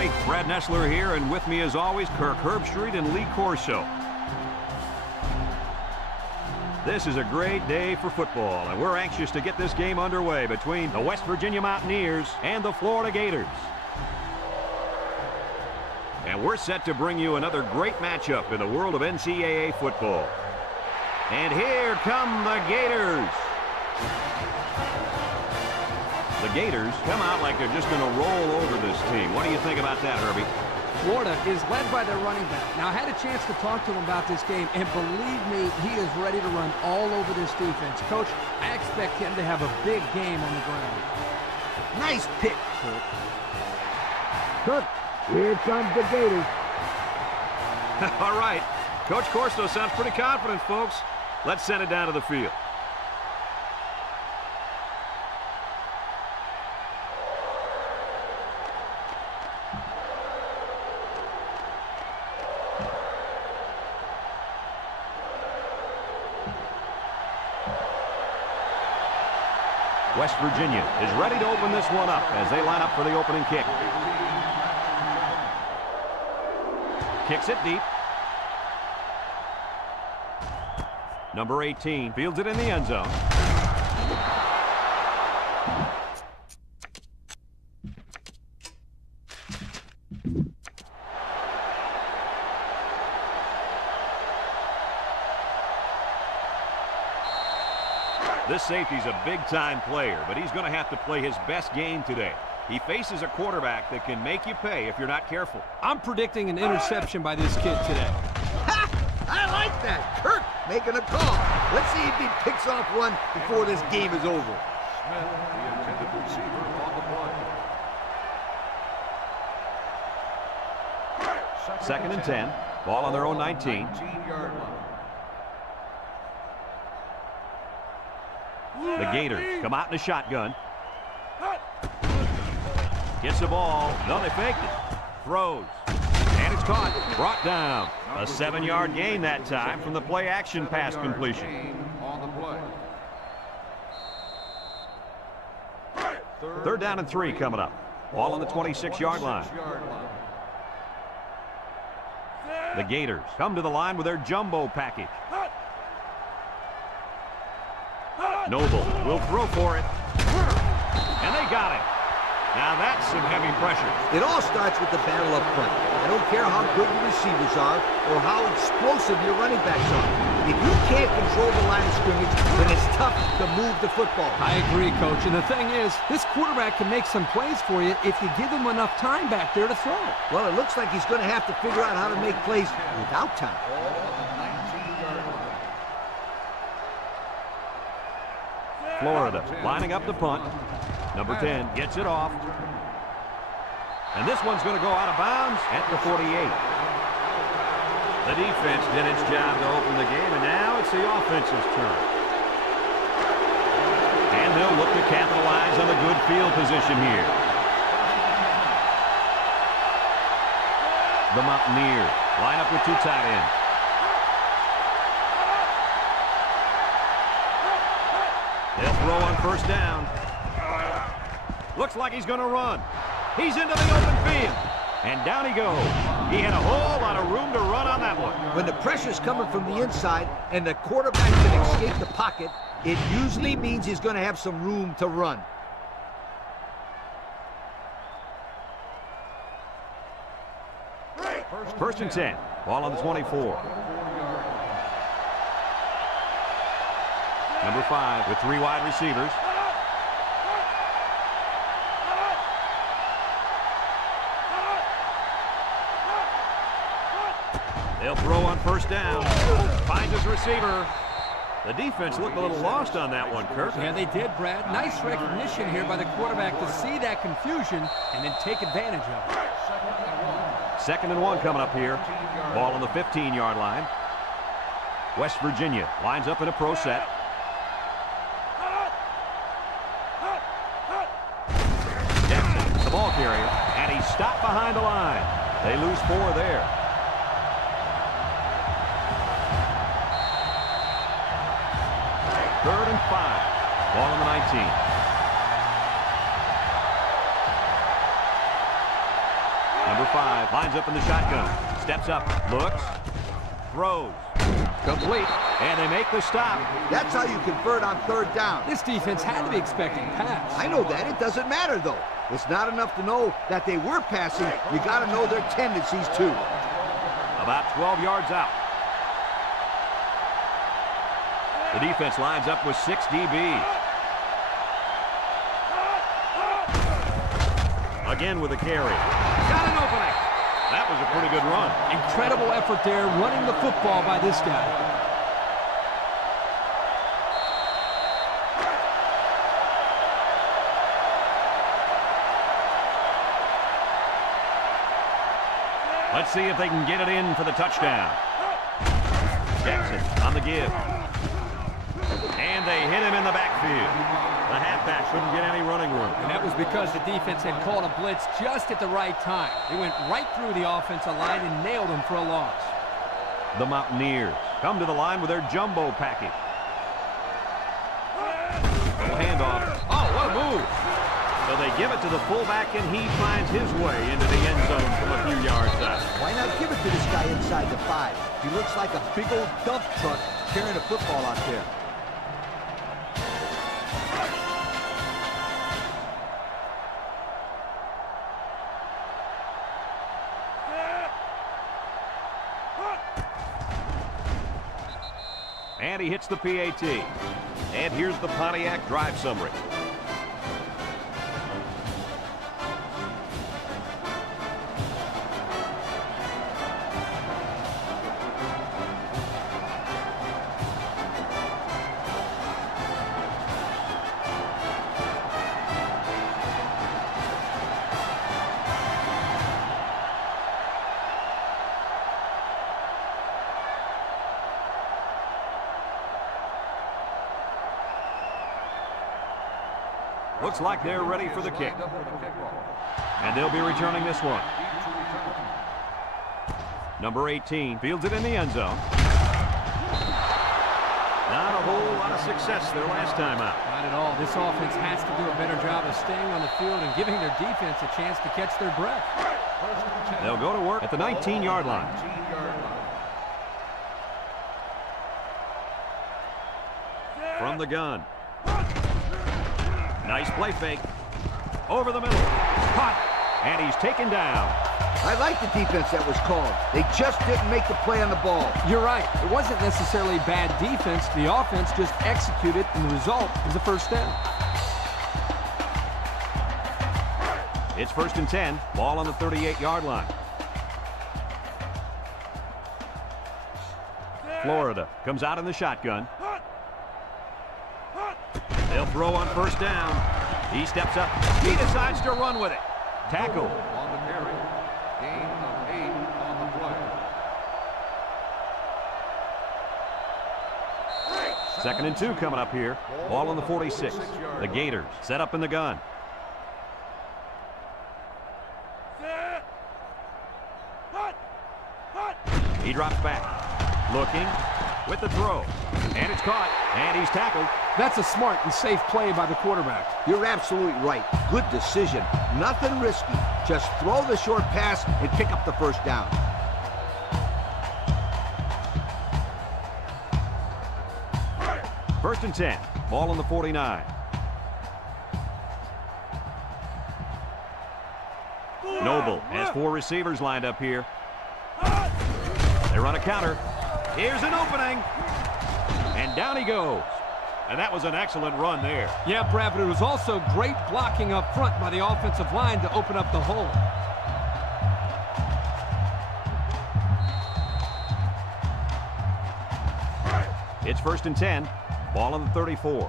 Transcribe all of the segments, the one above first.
everybody. Brad Nessler here, and with me as always, Kirk Herbstreit and Lee Corso. This is a great day for football, and we're anxious to get this game underway between the West Virginia Mountaineers and the Florida Gators. And we're set to bring you another great matchup in the world of NCAA football. And here come the Gators. The Gators come out like they're just going to roll over this team. What do you think about that, Herbie? Florida is led by their running back. Now, I had a chance to talk to him about this game, and believe me, he is ready to run all over this defense. Coach, I expect him to have a big game on the ground. Nice pick, Kurt. Kurt, here comes the Gators. All right. Coach Corso sounds pretty confident, folks. Let's send it down to the field. West Virginia is ready to open this one up as they line up for the opening kick. Kicks it deep. Number 18 fields it in the end zone. This safety's a big-time player, but he's going to have to play his best game today. He faces a quarterback that can make you pay if you're not careful. I'm predicting an interception by this kid today. Ha! I like that. Kurt making a call. Let's see if he picks off one before this game is over. Smith, the intended receiver on the play. Second and 10. Ball on their own 19. 19-yard line. The Gators come out in a shotgun. Gets the ball. No, they faked it. Throws. And it's caught. Brought down. A 7-yard gain that time from the play-action pass completion. On the play. Third down and 3 coming up. Ball on the 26-yard line. The Gators come to the line with their jumbo package. Noble will throw for it. And they got it. Now that's some heavy pressure. It all starts with the battle up front. I don't care how good your receivers are or how explosive your running backs are. If you can't control the line of scrimmage, then it's tough to move the football. I agree, Coach. And the thing is, this quarterback can make some plays for you if you give him enough time back there to throw. Well, it looks like he's going to have to figure out how to make plays without time. Florida lining up the punt. Number 10 gets it off. And this one's going to go out of bounds at the 48. The defense did its job to open the game, and now it's the offense's turn. And they'll look to capitalize on the good field position here. The Mountaineers line up with 2 tight ends. They'll throw on first down. Looks like he's going to run. He's into the open field. And down he goes. He had a whole lot of room to run on that one. When the pressure's coming from the inside and the quarterback can escape the pocket, it usually means he's going to have some room to run. First and 10. Ball on the 24. Number 5 with 3 wide receivers. They'll throw on first down. Finds his receiver. The defense looked a little lost on that one, Kirk. Yeah, they did, Brad. Nice recognition here by the quarterback to see that confusion and then take advantage of it. Second and 1 coming up here. Ball on the 15-yard line. West Virginia lines up in a pro set. Jackson, the ball carrier, and he's stopped behind the line. They lose 4 there. Third and 5. Ball on the 19. Number 5. Lines up in the shotgun. Steps up. Looks. Throws. Complete. And they make the stop. That's how you convert on third down. This defense had to be expecting pass. I know that. It doesn't matter, though. It's not enough to know that they were passing. You got to know their tendencies, too. About 12 yards out. The defense lines up with 6 DBs. Again with a carry. Got an opening. That was a pretty good run. Incredible effort there running the football by this guy. Let's see if they can get it in for the touchdown. Jackson on the give. And they hit him in the backfield. The halfback couldn't get any running room. And that was because the defense had called a blitz just at the right time. They went right through the offensive line and nailed him for a loss. The Mountaineers come to the line with their jumbo package. Handoff. Oh, what a move. So they give it to the fullback, and he finds his way into the end zone from a few yards out. Why not give it to this guy inside the 5? He looks like a big old dump truck carrying a football out there. And he hits the PAT. And here's the Pontiac drive summary. Looks like they're ready for the kick. And they'll be returning this one. Number 18 fields it in the end zone. Not a whole lot of success their last time out. Not at all. This offense has to do a better job of staying on the field and giving their defense a chance to catch their breath. They'll go to work at the 19-yard line. From the gun. Nice play fake. Over the middle. Caught. And he's taken down. I like the defense that was called. They just didn't make the play on the ball. You're right. It wasn't necessarily bad defense. The offense just executed, and the result is a first down. It's 1st and 10. Ball on the 38-yard line. Florida comes out in the shotgun. They'll throw on 1st down. He steps up. He decides to run with it. Tackle. On the carry. Gain of 8 on the play. 2nd and 2 coming up here. Ball on the 46. The Gators set up in the gun. He drops back. Looking with the throw. And it's caught. And he's tackled. That's a smart and safe play by the quarterback. You're absolutely right. Good decision. Nothing risky. Just throw the short pass and pick up the 1st down. First and 10. Ball on the 49. Noble has 4 receivers lined up here. They run a counter. Here's an opening. And down he goes. And that was an excellent run there. Yeah, Brad, but it was also great blocking up front by the offensive line to open up the hole. It's 1st and 10. Ball on the 34.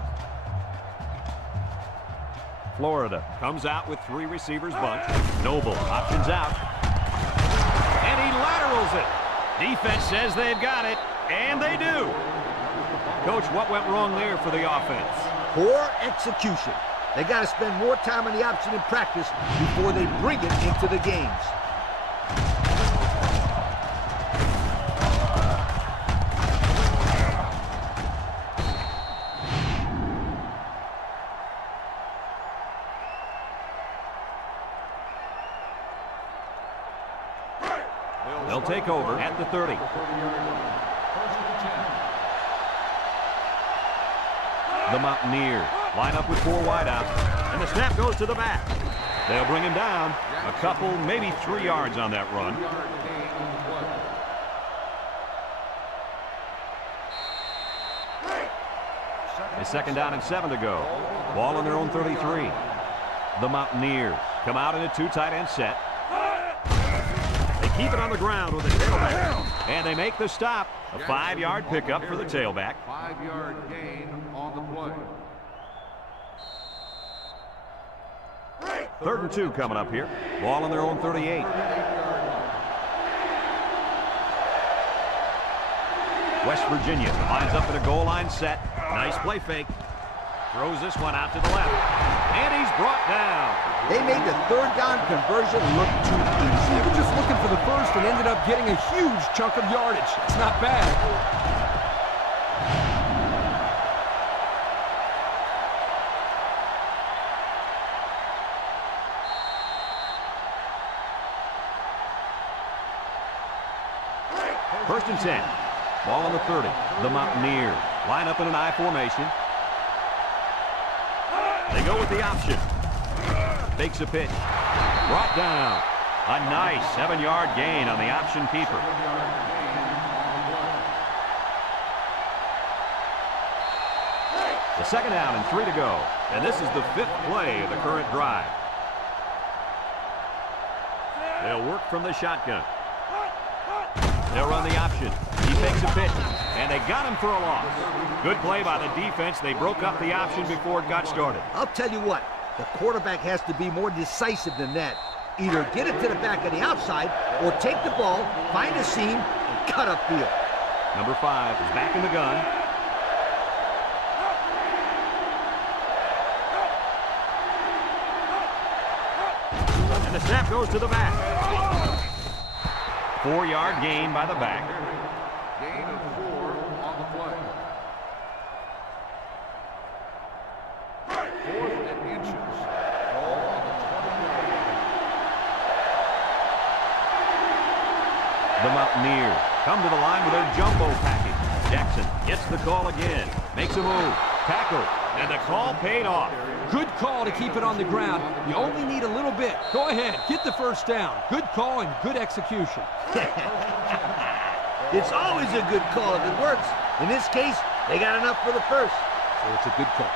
Florida comes out with 3 receivers bunch. Noble options out. And he laterals it. Defense says they've got it, and they do. Coach, what went wrong there for the offense? Poor execution. They got to spend more time on the option in practice before they bring it into the games. They'll take over at the 30. The Mountaineers line up with 4 wideouts, and the snap goes to the back. They'll bring him down a couple, maybe 3 yards on that run. It's 2nd down and 7 to go. Ball on their own 33. The Mountaineers come out in a 2 tight end set. They keep it on the ground with a tailback, and they make the stop. A 5-yard pickup for the tailback. 5-yard gain on the play. 3rd and 2 coming up here. Ball on their own 38. West Virginia lines up in a goal line set. Nice play fake. Throws this one out to the left. And he's brought down. They made the 3rd down conversion look too easy. They were just looking for the first and ended up getting a huge chunk of yardage. It's not bad. First and 10. Ball on the 30. The Mountaineers line up in an I formation. They go with the option. Fakes a pitch. Brought down. A nice 7-yard gain on the option keeper. The 2nd down and 3 to go. And this is the 5th play of the current drive. They'll work from the shotgun. They'll run the option. He takes a pitch, and they got him for a loss. Good play by the defense. They broke up the option before it got started. I'll tell you what, the quarterback has to be more decisive than that. Either get it to the back of the outside, or take the ball, find a seam, and cut upfield. Number 5 is back in the gun. And the snap goes to the back. 4-yard gain by the back. Gain of 4 on the play. 4th and inches. Ball on the 20-yard line. The Mountaineers come to the line with their jumbo package. Jackson gets the call again. Makes a move. Tackle. And the call paid off. Good call to keep it on the ground. You only need a little bit. Go ahead. Get the first down. Good call and good execution. It's always a good call if it works. In this case, they got enough for the first. So it's a good call.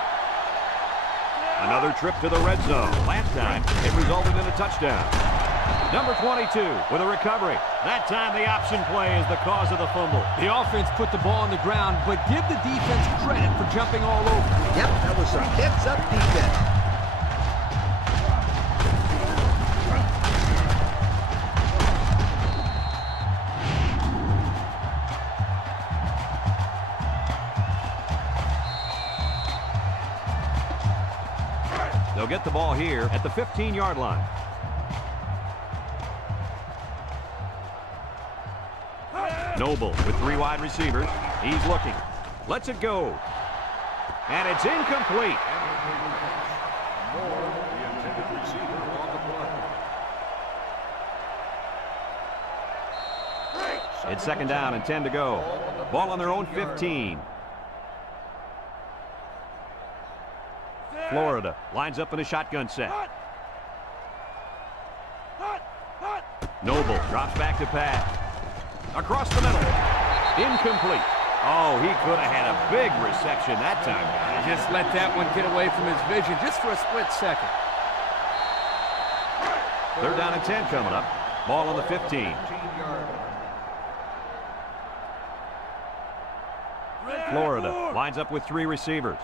Another trip to the red zone. Last time, it resulted in a touchdown. Number 22 with a recovery. That time the option play is the cause of the fumble. The offense put the ball on the ground, but give the defense credit for jumping all over. Yep, that was some heads-up defense. They'll get the ball here at the 15-yard line. Noble with 3 wide receivers. He's looking. Lets it go. And it's incomplete. Moore, the intended receiver on the play. It's 2nd down and 10 to go. Ball on their own 15. Florida lines up in a shotgun set. Noble drops back to pass. Across the middle. Incomplete. Oh, he could have had a big reception that time, guys. Just let that one get away from his vision just for a split second. 3rd down and 10 coming up. Ball on the 15. Florida lines up with 3 receivers.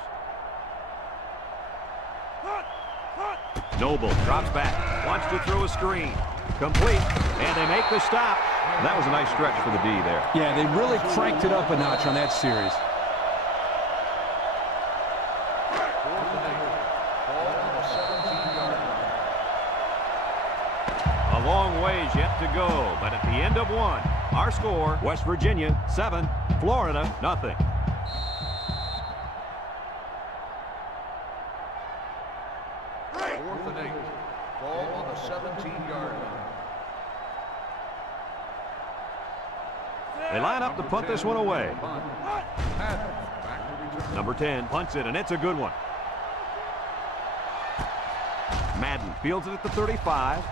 Noble drops back, wants to throw a screen. Complete, and they make the stop. That was a nice stretch for the D there. Yeah, they really cranked it up a notch on that series. 4th and 8. Ball on the 17-yard line. A long ways yet to go, but at the end of 1, our score, West Virginia 7, Florida nothing. 4th and 8. Ball on the 17-yard line. They line up to punt this one away. Number 10 punts it, and it's a good one. Madden fields it at the 35.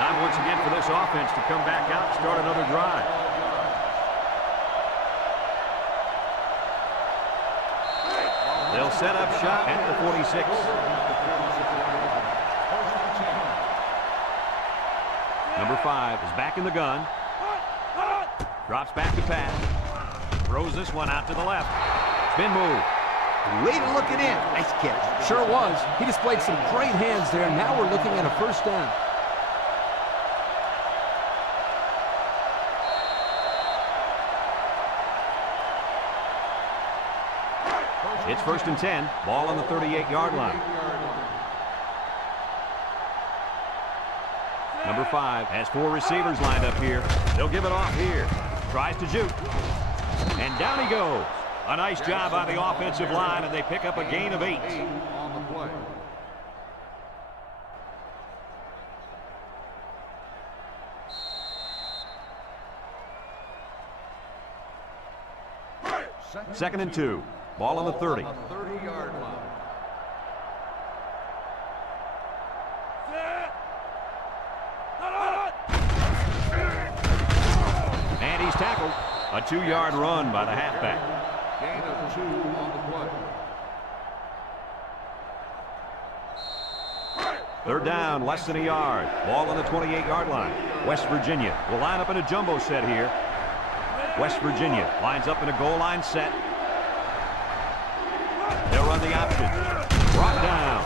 Time once again for this offense to come back out and start another drive. They'll set up shop at the 46. Number 5 is back in the gun. Drops back to pass. Throws this one out to the left. Spin move. Way to look it in. Nice catch. Sure was. He displayed some great hands there. Now we're looking at a first down. It's 1st and 10. Ball on the 38-yard line. Number 5 has 4 receivers lined up here. They'll give it off here. Tries to shoot. And down he goes. A nice job by the offensive line, and they pick up a gain of 8. On the play. Second and 2. Ball on the 30. 30-yard line. And he's tackled. A 2-yard run by the halfback. Gain of 2 on the play. 3rd down, less than a yard. Ball on the 28-yard line. West Virginia will line up in a jumbo set here. West Virginia lines up in a goal line set. They'll run the option. Brought down.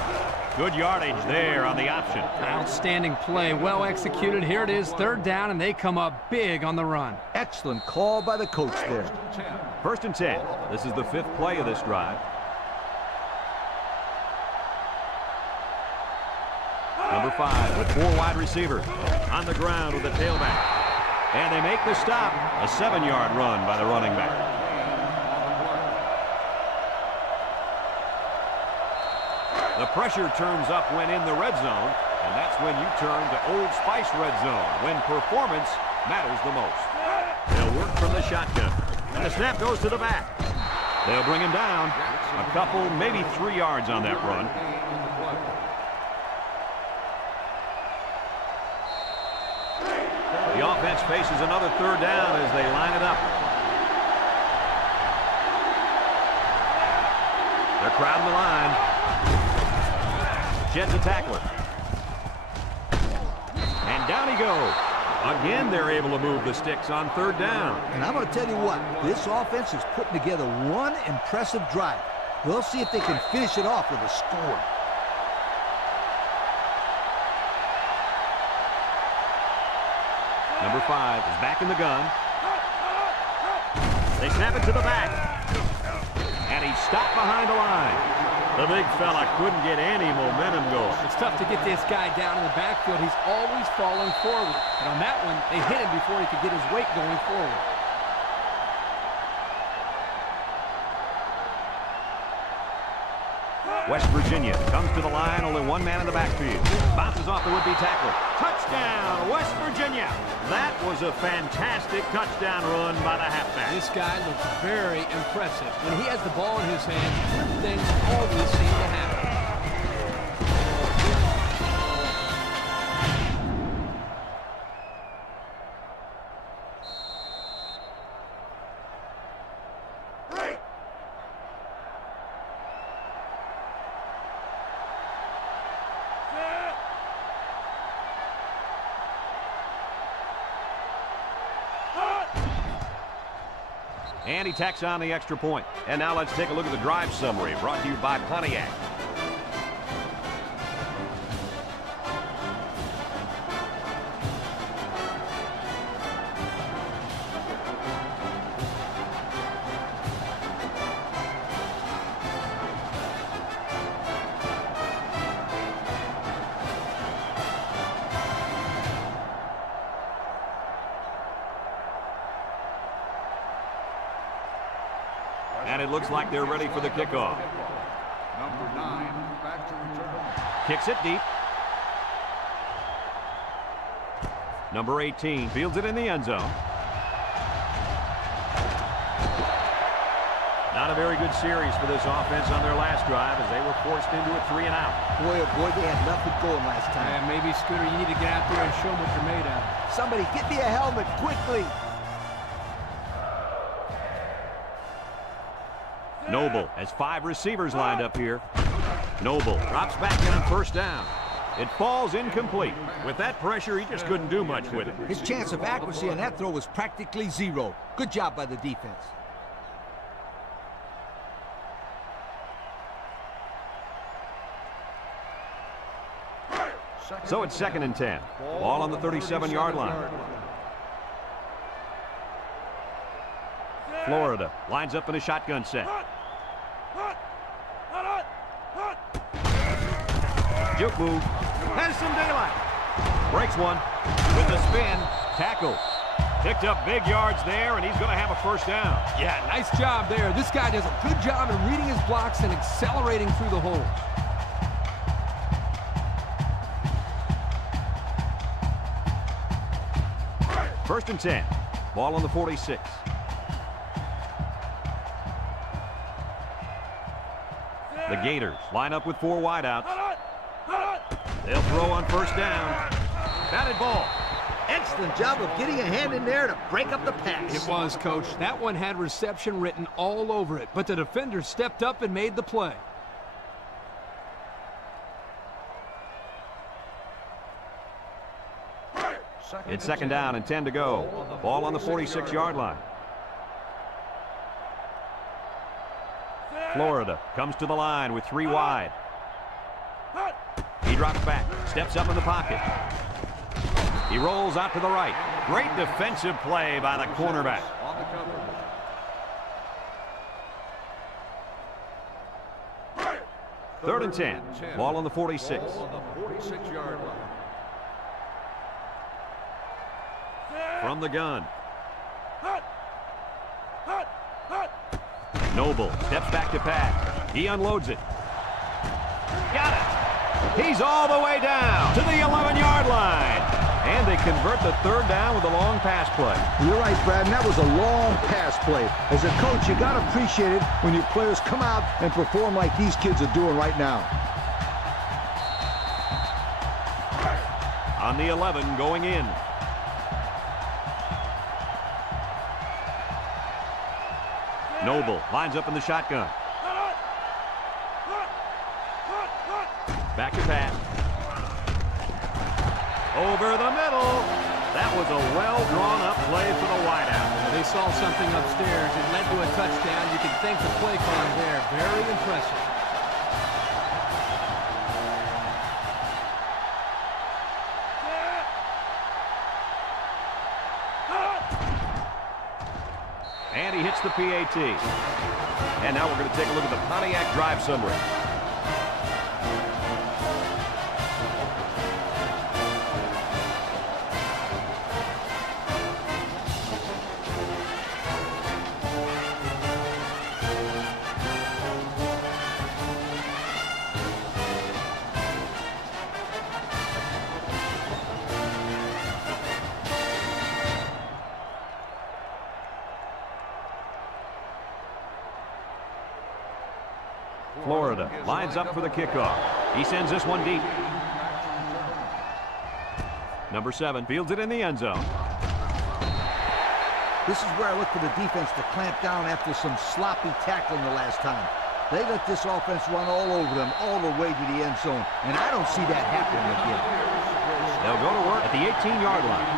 Good yardage there on the option. Outstanding play. Well executed. Here it is, 3rd down, and they come up big on the run. Excellent call by the coach there. 1st and 10. This is the 5th play of this drive. Number 5 with 4 wide receivers. On the ground with the tailback. And they make the stop. A 7-yard run by the running back. The pressure turns up when in the red zone, and that's when you turn to Old Spice red zone, when performance matters the most. They'll work from the shotgun, and the snap goes to the back. They'll bring him down. A couple, maybe 3 yards on that run. The offense faces another 3rd down as they line it up. They're crowding the line. Jed's a tackler. And down he goes. Again, they're able to move the sticks on 3rd down. And I'm going to tell you what, this offense is putting together one impressive drive. We'll see if they can finish it off with a score. Number 5 is back in the gun. They snap it to the back. And he's stopped behind the line. The big fella couldn't get any momentum going. It's tough to get this guy down in the backfield. He's always falling forward. But on that one, they hit him before he could get his weight going forward. West Virginia comes to the line, only 1 man in the backfield. Bounces off the would-be tackler. Touchdown, West Virginia. That was a fantastic touchdown run by the halfback. This guy looks very impressive. When he has the ball in his hands, good things always seem to happen. And he tacks on the extra point. And now let's take a look at the drive summary brought to you by Pontiac. And it looks like they're ready for the kickoff. Number 9, back to return. Kicks it deep. Number 18 fields it in the end zone. Not a very good series for this offense on their last drive as they were forced into a 3-and-out. Boy, oh boy, they had nothing going last time. Yeah, maybe, Scooter, you need to get out there and show them what you're made of. Somebody get me a helmet quickly. Noble has 5 receivers lined up here. Noble drops back in on first down. It falls incomplete. With that pressure, he just couldn't do much with it. His chance of accuracy on that throw was practically zero. Good job by the defense. So it's 2nd and 10. Ball on the 37-yard line. Florida lines up in a shotgun set. Juke move. Has some daylight. Breaks one. With the spin. Tackle. Picked up big yards there, and he's going to have a first down. Yeah, nice job there. This guy does a good job in reading his blocks and accelerating through the holes. First and 10. Ball on the 46. The Gators line up with 4 wideouts. They'll throw on first down. Batted ball. Excellent job of getting a hand in there to break up the pass. It was, Coach. That one had reception written all over it, but the defender stepped up and made the play. It's 2nd down and 10 to go. Ball on the 46-yard line. Florida comes to the line with 3 wide. He drops back, steps up in the pocket. He rolls out to the right. Great defensive play by the cornerback. On the cover. 3rd and 10. Ball on the 46. Ball on the 46-yard line. From the gun. Noble steps back to pass. He unloads it. Got it. He's all the way down to the 11-yard line. And they convert the 3rd down with a long pass play. You're right, Brad, and that was a long pass play. As a coach, you got to appreciate it when your players come out and perform like these kids are doing right now. On the 11 going in. Noble lines up in the shotgun. Back to pass. Over the middle. That was a well-drawn-up play for the wideout. They saw something upstairs. It led to a touchdown. You can thank the play caller there. Very impressive. And he hits the PAT. And now we're going to take a look at the Pontiac drive summary. Florida lines up for the kickoff. He sends this one deep. Number 7 fields it in the end zone. This is where I look for the defense to clamp down after some sloppy tackling the last time. They let this offense run all over them, all the way to the end zone, and I don't see that happening again. They'll go to work at the 18-yard line.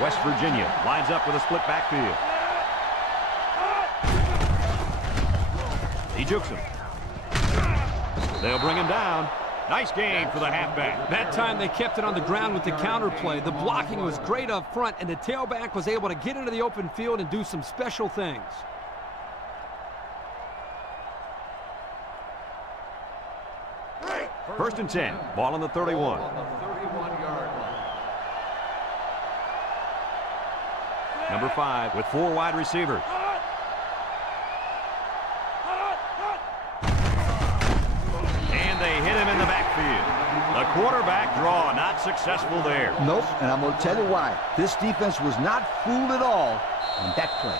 West Virginia lines up with a split backfield. He jukes him. They'll bring him down. Nice game for the halfback. That time they kept it on the ground with the counter play. The blocking was great up front, and the tailback was able to get into the open field and do some special things. First and 10. Ball on the 31. On the 31-yard line. Number 5 with 4 wide receivers. And they hit him in the backfield. The quarterback draw, not successful there. Nope, and I'm going to tell you why. This defense was not fooled at all on that play.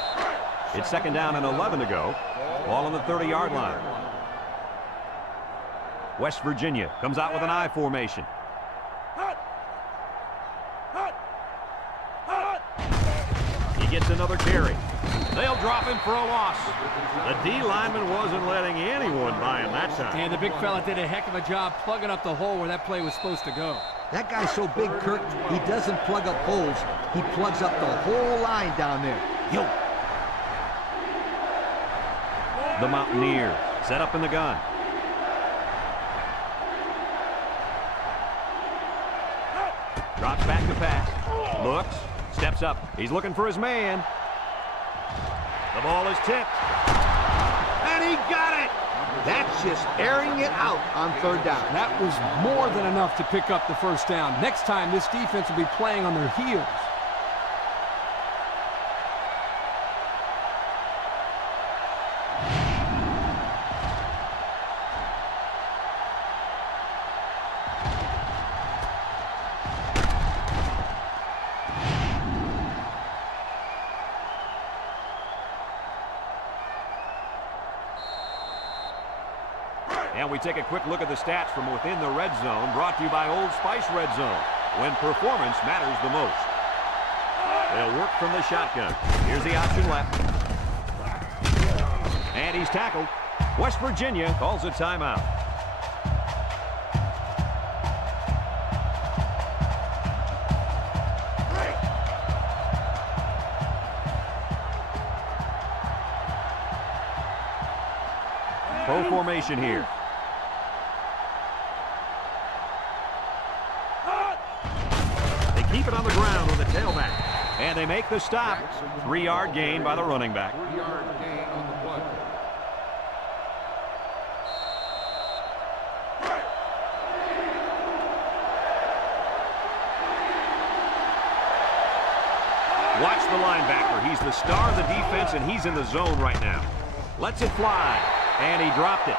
It's second down and 11 to go. Ball on the 30-yard line. West Virginia comes out with an I formation. He gets another carry. They'll drop him for a loss. The D lineman wasn't letting anyone by him that time. And the big fella did a heck of a job plugging up the hole where that play was supposed to go. That guy's so big, Kirk, he doesn't plug up holes. He plugs up the whole line down there. Yo. The Mountaineers set up in the gun. Drops back to pass. Looks. Steps up. He's looking for his man. The ball is tipped. And he got it! That's just airing it out on third down. That was more than enough to pick up the first down. Next time, this defense will be playing on their heels. And we take a quick look at the stats from within the red zone, brought to you by Old Spice Red Zone, when performance matters the most. They'll work from the shotgun. Here's the option left. And he's tackled. West Virginia calls a timeout. Pro formation here. Keep it on the ground with the tailback. And they make the stop. 3-yard gain by the running back. 3-yard gain on the play. Watch the linebacker. He's the star of the defense, and he's in the zone right now. Lets it fly. And he dropped it.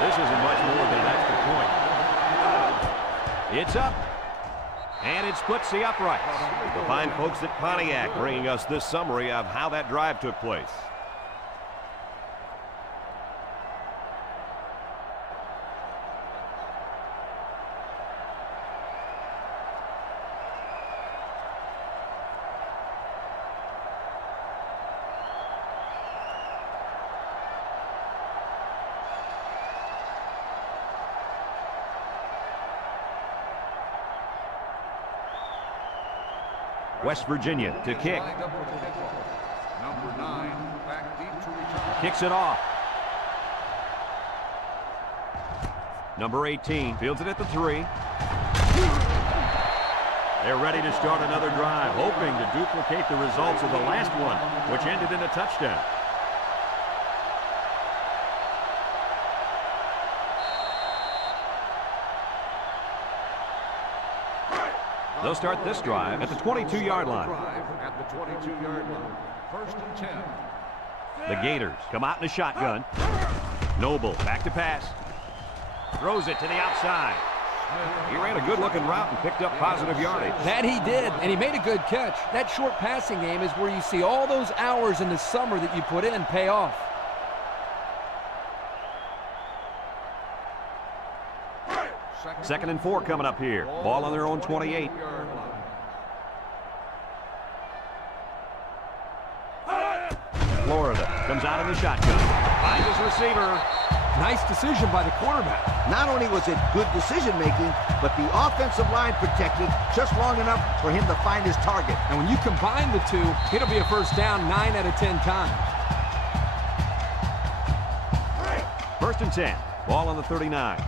This isn't much more than an extra point. It's up. And it splits the uprights. The fine folks at Pontiac bringing us this summary of how that drive took place. West Virginia to kick. Number 9, back deep to return. Kicks it off. Number 18 fields it at the 3. They're ready to start another drive, hoping to duplicate the results of the last one, which ended in a touchdown. They'll start this drive at the 22-yard line. At the 22-yard line. First and 10. The Gators come out in a shotgun. Noble back to pass. Throws it to the outside. He ran a good-looking route and picked up positive yardage. That he did, and he made a good catch. That short passing game is where you see all those hours in the summer that you put in pay off. Second and 4 coming up here. Ball on their own 28. Florida comes out in the shotgun. Finds his receiver. Nice decision by the quarterback. Not only was it good decision-making, but the offensive line protected just long enough for him to find his target. And when you combine the two, it'll be a first down 9 out of 10 times. First and 10. Ball on the 39.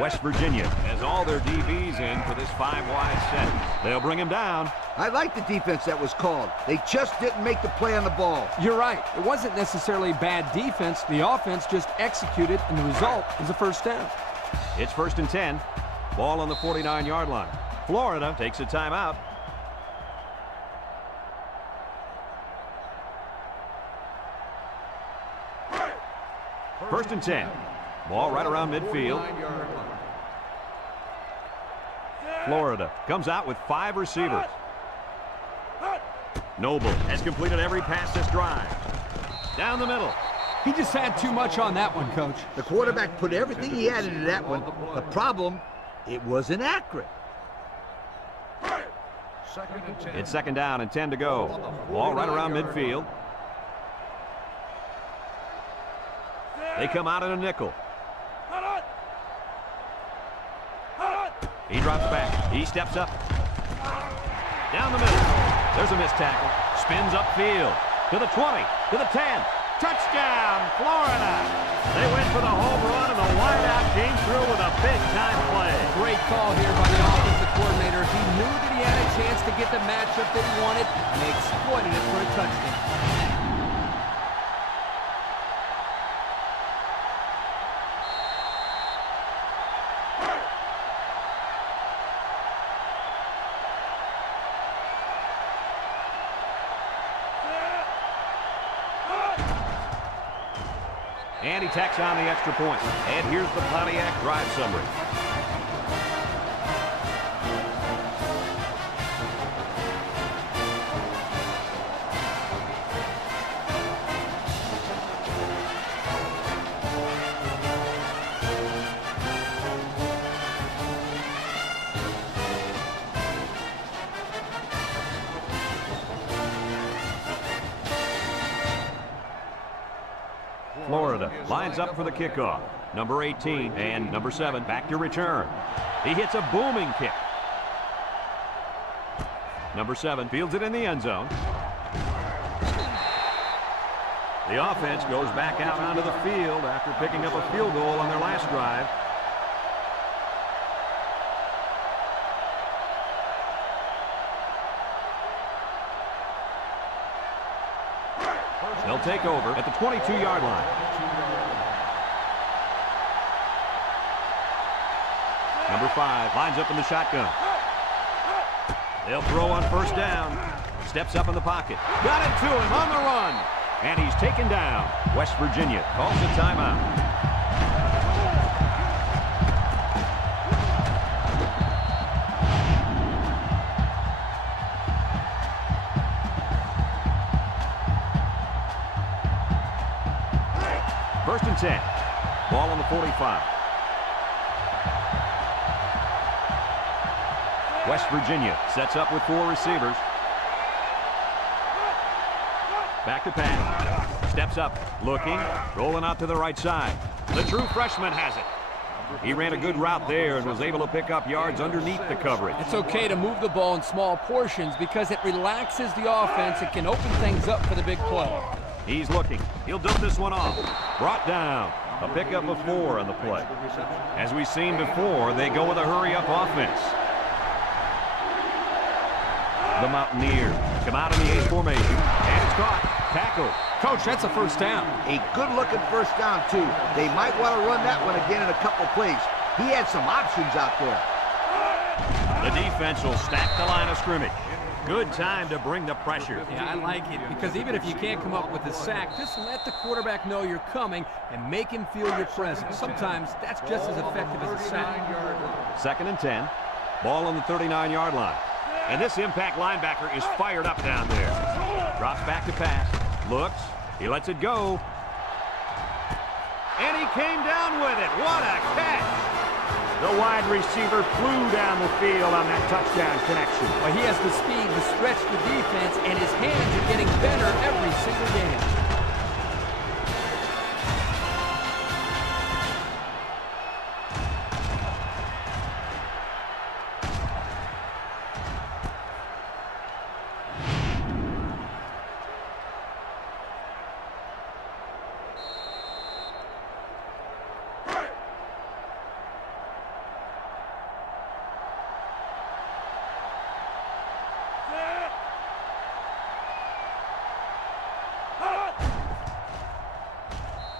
West Virginia has all their DBs in for this 5-wide set. They'll bring him down. I like the defense that was called. They just didn't make the play on the ball. You're right. It wasn't necessarily bad defense. The offense just executed, and the result is a first down. It's 1st and 10. Ball on the 49-yard line. Florida takes a timeout. First and 10. Ball right around midfield. Florida comes out with 5 receivers. Noble has completed every pass this drive. Down the middle. He just had too much on that one, Coach. The quarterback put everything he had into that one. The problem, it wasn't accurate. It's 2nd down and 10 to go. Ball right around midfield. They come out in a nickel. He drops back. He steps up. Down the middle. There's a missed tackle. Spins upfield. To the 20. To the 10. Touchdown, Florida. They went for the home run, and the wideout came through with a big-time play. Great call here by the offensive coordinator. He knew that he had a chance to get the matchup that he wanted, and they exploited it for a touchdown. And he tacks on the extra point. And here's the Pontiac drive summary. Florida lines up for the kickoff. Number 18 and number 7 back to return. He hits a booming kick. Number 7 fields it in the end zone. The offense goes back out onto the field after picking up a field goal on their last drive. They'll take over at the 22-yard line. Number 5 lines up in the shotgun. They'll throw on 1st down. Steps up in the pocket. Got it to him on the run. And he's taken down. West Virginia calls a timeout. First and 10. Ball on the 45. West Virginia sets up with 4 receivers. Back to pass. Steps up. Looking. Rolling out to the right side. The true freshman has it. He ran a good route there and was able to pick up yards underneath the coverage. It's okay to move the ball in small portions because it relaxes the offense. It can open things up for the big play. He's looking. He'll dump this one off. Brought down. A pickup of 4 on the play. As we've seen before, they go with a hurry-up offense. The Mountaineers come out in the A formation. And it's caught. Tackled. Coach, that's a first down. A good-looking first down, too. They might want to run that one again in a couple plays. He had some options out there. The defense will stack the line of scrimmage. Good time to bring the pressure. Yeah, I like it because even if you can't come up with a sack, just let the quarterback know you're coming and make him feel your presence. Sometimes that's just as effective as a sack. 2nd and 10. Ball on the 39-yard line. And this impact linebacker is fired up down there. Drops back to pass. Looks. He lets it go. And he came down with it. What a catch! The wide receiver flew down the field on that touchdown connection. Well, he has the speed to stretch the defense, and his hands are getting better every single game.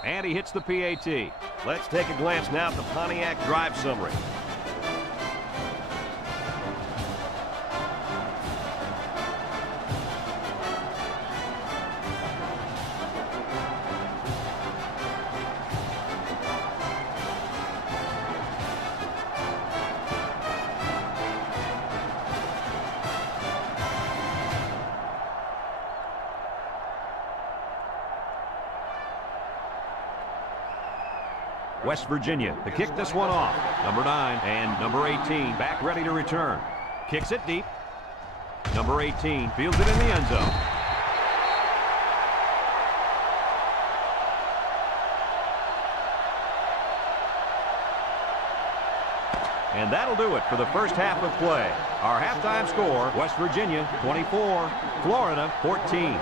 And he hits the PAT. Let's take a glance now at the Pontiac drive summary. West Virginia to kick this one off. Number 9 and number 18 back ready to return. Kicks it deep. Number 18 fields it in the end zone. And that'll do it for the first half of play. Our halftime score, West Virginia 24, Florida 14.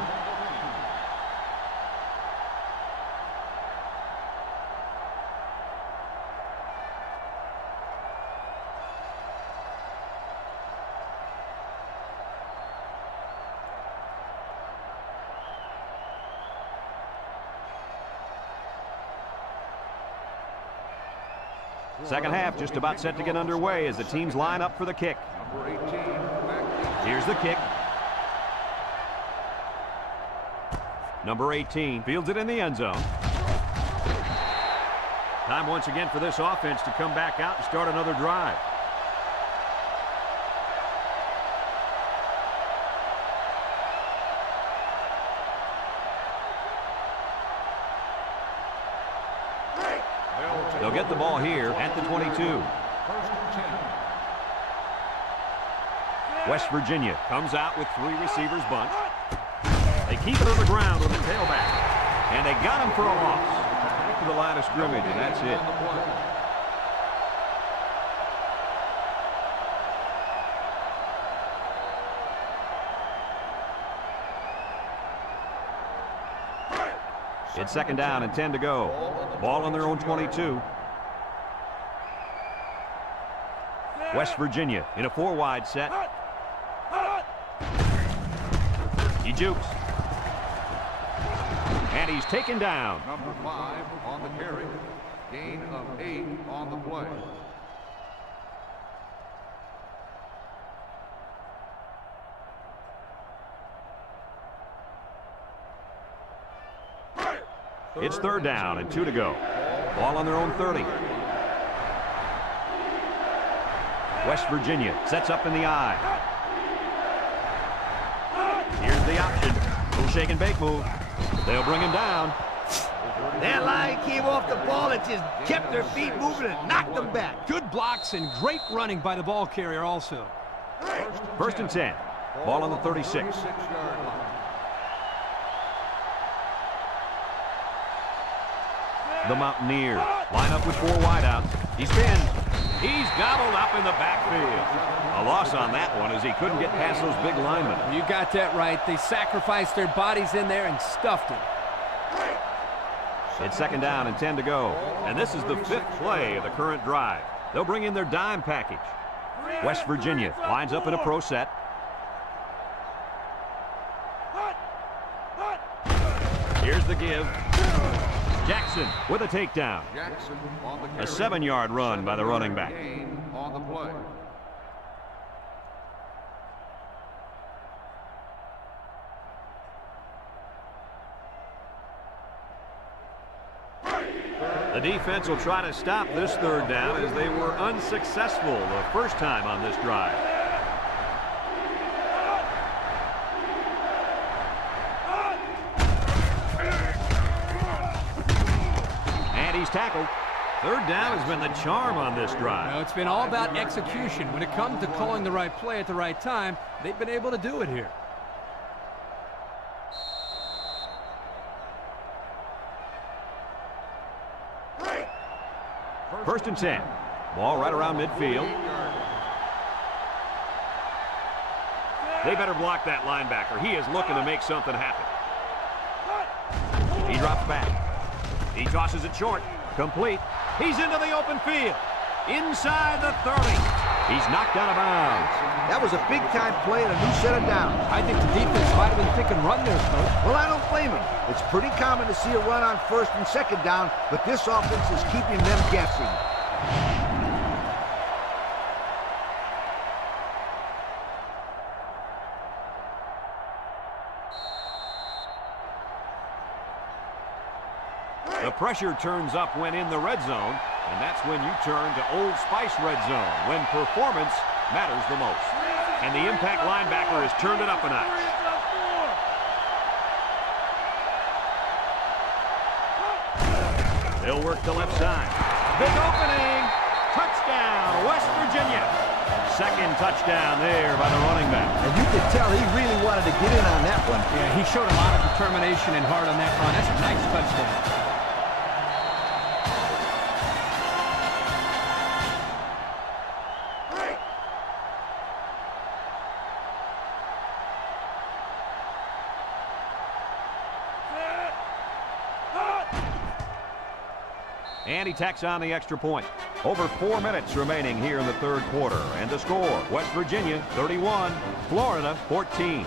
Second half just about set to get underway as the teams line up for the kick. Number 18, back. Here's the kick. Number 18 fields it in the end zone. Time once again for this offense to come back out and start another drive. They'll get the ball here at the 22. First and 10. West Virginia comes out with 3 receivers bunch. They keep it on the ground with the tailback. And they got him for a loss. Back to the line of scrimmage, and that's it. On the play. It's second down and 10 to go. Ball on their own 22. West Virginia in a 4-wide set. He jukes. And he's taken down. Number 5 on the carry. Gain of 8 on the play. It's third down and 2 to go. Ball on their own 30. West Virginia sets up in the I. Here's the option. Little shake and bake move. They'll bring him down. That line came off the ball and just kept their feet moving and knocked them back. Good blocks and great running by the ball carrier also. First and 10. Ball on the 36. 36-yard line. The Mountaineers line up with 4 wideouts. He spins. He's gobbled up in the backfield. A loss on that one as he couldn't get past those big linemen. You got that right. They sacrificed their bodies in there and stuffed him. It's second down and 10 to go. And this is the 5th play of the current drive. They'll bring in their dime package. West Virginia lines up in a pro set. Here's the give. Jackson with a takedown. Jackson on the A carry. 7-yard run by the running back. Gain on the play. The defense will try to stop this third down as they were unsuccessful the first time on this drive. And he's tackled. Third down has been the charm on this drive. Well, it's been all about execution. When it comes to calling the right play at the right time, they've been able to do it here. First and 10. Ball right around midfield. They better block that linebacker. He is looking to make something happen. He drops back. He tosses it short. Complete. He's into the open field. Inside the 30. He's knocked out of bounds. That was a big-time play and a new set of downs. I think the defense might have been thinking run there, Coach. Well, I don't blame him. It's pretty common to see a run on first and second down, but this offense is keeping them guessing. The pressure turns up when in the red zone, and that's when you turn to Old Spice red zone, when performance matters the most. And the impact linebacker has turned it up a notch. They'll work the left side. Big opening. Touchdown, West Virginia. Second touchdown there by the running back. And you could tell he really wanted to get in on that one. Yeah, he showed a lot of determination and heart on that run. That's a nice touchdown. And he tacks on the extra point. Over 4 minutes remaining here in the third quarter. And the score, West Virginia 31, Florida 14.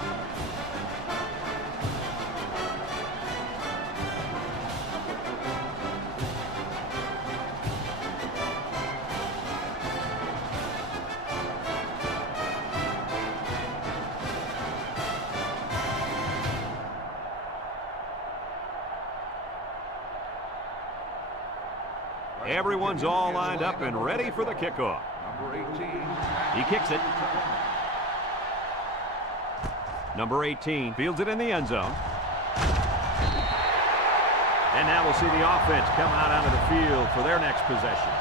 Everyone's all lined up and ready for the kickoff. Number 18. He kicks it. Number 18 fields it in the end zone. And now we'll see the offense come out onto the field for their next possession.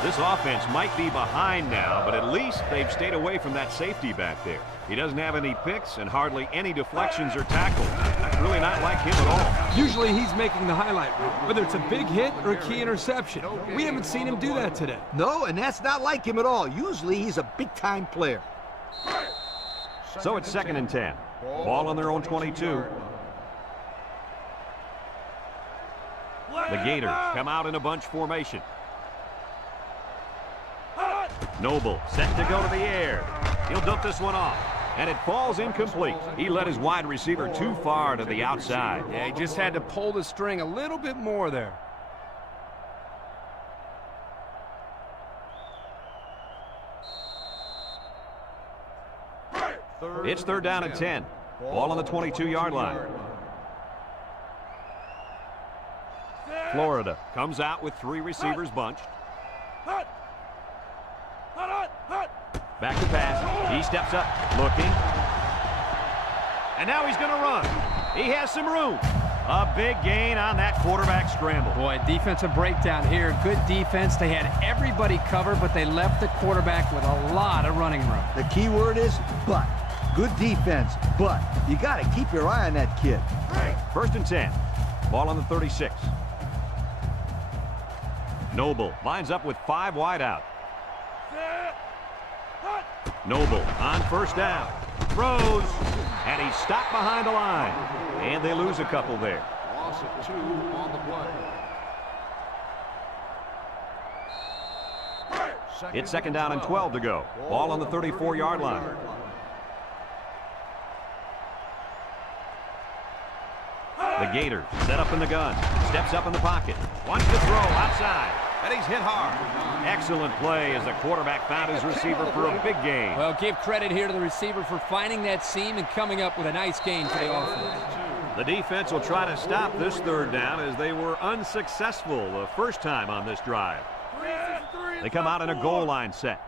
This offense might be behind now, but at least they've stayed away from that safety back there. He doesn't have any picks and hardly any deflections or tackles. That's really not like him at all. Usually he's making the highlight reel, whether it's a big hit or a key interception. We haven't seen him do that today. No, and that's not like him at all. Usually he's a big-time player. So it's 2nd and 10. Ball on their own 22. The Gators come out in a bunch formation. Noble set to go to the air. He'll dump this one off, and it falls incomplete. He led his wide receiver too far to the outside. Yeah, he just had to pull the string a little bit more there. It's 3rd down and 10. Ball on the 22-yard line. Florida comes out with 3 receivers bunched. Back to pass. He steps up, looking. And now he's going to run. He has some room. A big gain on that quarterback scramble. Boy, defensive breakdown here. Good defense. They had everybody covered, but they left the quarterback with a lot of running room. The key word is but. Good defense, but you got to keep your eye on that kid. 1st and 10. Ball on the 36. Noble lines up with 5 wide out. Noble on 1st down. Throws. And he's stopped behind the line. And they lose a couple there. Loss of 2 on the play. It's 2nd down and 12 to go. Ball on the 34-yard line. The Gators set up in the gun. Steps up in the pocket. Wants to throw outside. And he's hit hard. Excellent play as the quarterback found his receiver for a big gain. Well, give credit here to the receiver for finding that seam and coming up with a nice gain for the offense. The defense will try to stop this 3rd down as they were unsuccessful the first time on this drive. They come out in a goal line set.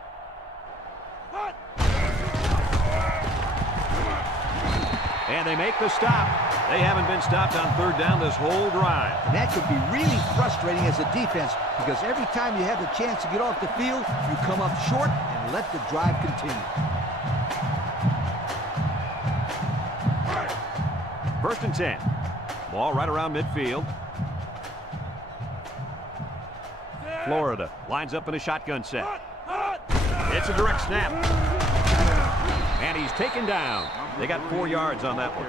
And they make the stop. They haven't been stopped on 3rd down this whole drive. And that could be really frustrating as a defense because every time you have the chance to get off the field, you come up short and let the drive continue. 1st and 10. Ball right around midfield. Florida lines up in a shotgun set. It's a direct snap. And he's taken down. They got 4 yards on that one.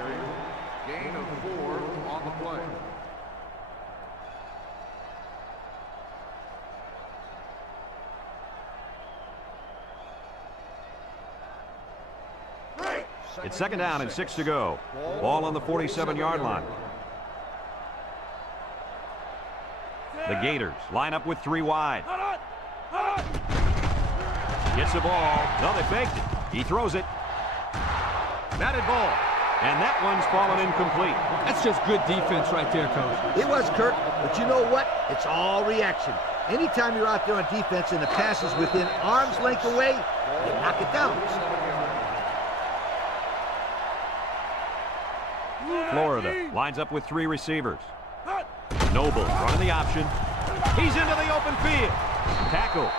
It's second down and 6 to go. Ball on the 47-yard line. The Gators line up with 3 wide. Gets the ball. No, they faked it. He throws it. Batted ball. And that one's fallen incomplete. That's just good defense right there, Coach. It was, Kirk, but you know what? It's all reaction. Anytime you're out there on defense and the pass is within arm's length away, you knock it down. Florida lines up with 3 receivers. Noble running the option. He's into the open field. Tackle.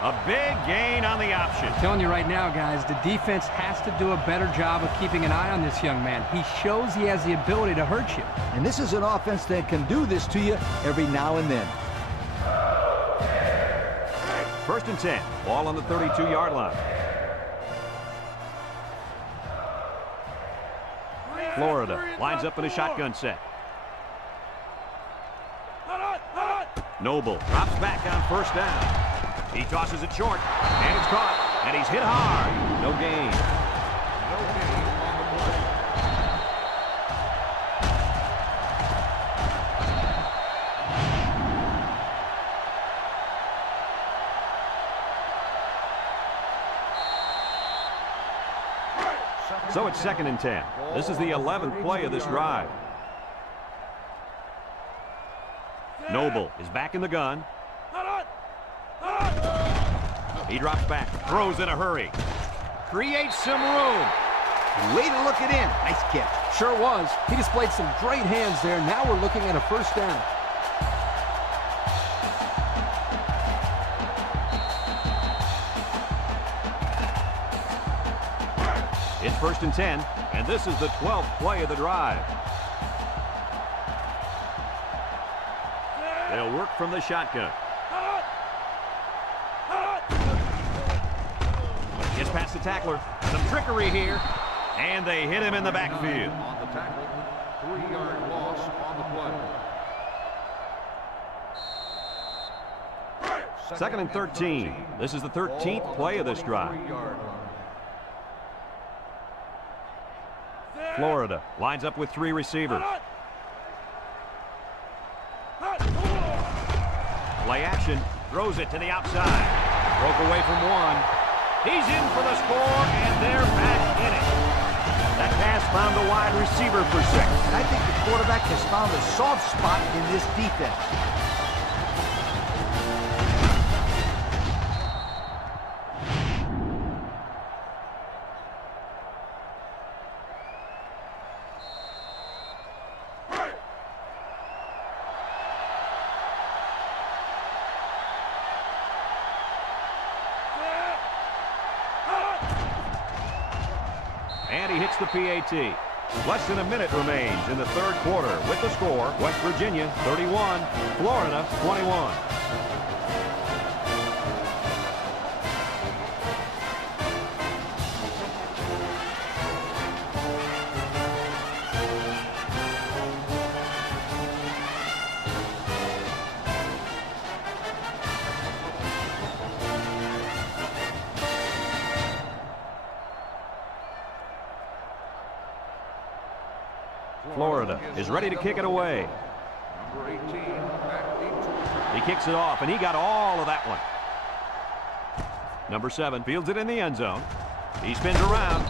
A big gain on the option. I'm telling you right now, guys, the defense has to do a better job of keeping an eye on this young man. He shows he has the ability to hurt you. And this is an offense that can do this to you every now and then. First and 10. Ball on the 32-yard line. Florida lines up in a shotgun set. Noble drops back on first down. He tosses it short, and it's caught, and he's hit hard. No gain. No gain on the play. So it's second and 10. This is the 11th play of this drive. Noble is back in the gun. He drops back, throws in a hurry. Creates some room. Way to look it in. Nice catch. Sure was. He displayed some great hands there. Now we're looking at a first down. It's first and 10, and this is the 12th play of the drive. They'll work from the shotgun. Gets past the tackler. Some trickery here. And they hit him in the backfield. On the tackle, 3-yard loss on the play. Second and 13. This is the 13th play of this drive. Florida lines up with 3 receivers. Play action. Throws it to the outside. Broke away from one. He's in for the score, and they're back in it. That pass found the wide receiver for 6. And I think the quarterback has found a soft spot in this defense. And he hits the PAT. Less than a minute remains in the third quarter with the score, West Virginia 31, Florida 21. Florida is ready to kick it away. Number 18, back He kicks it off, and he got all of that one. Number 7 fields it in the end zone. He spins around.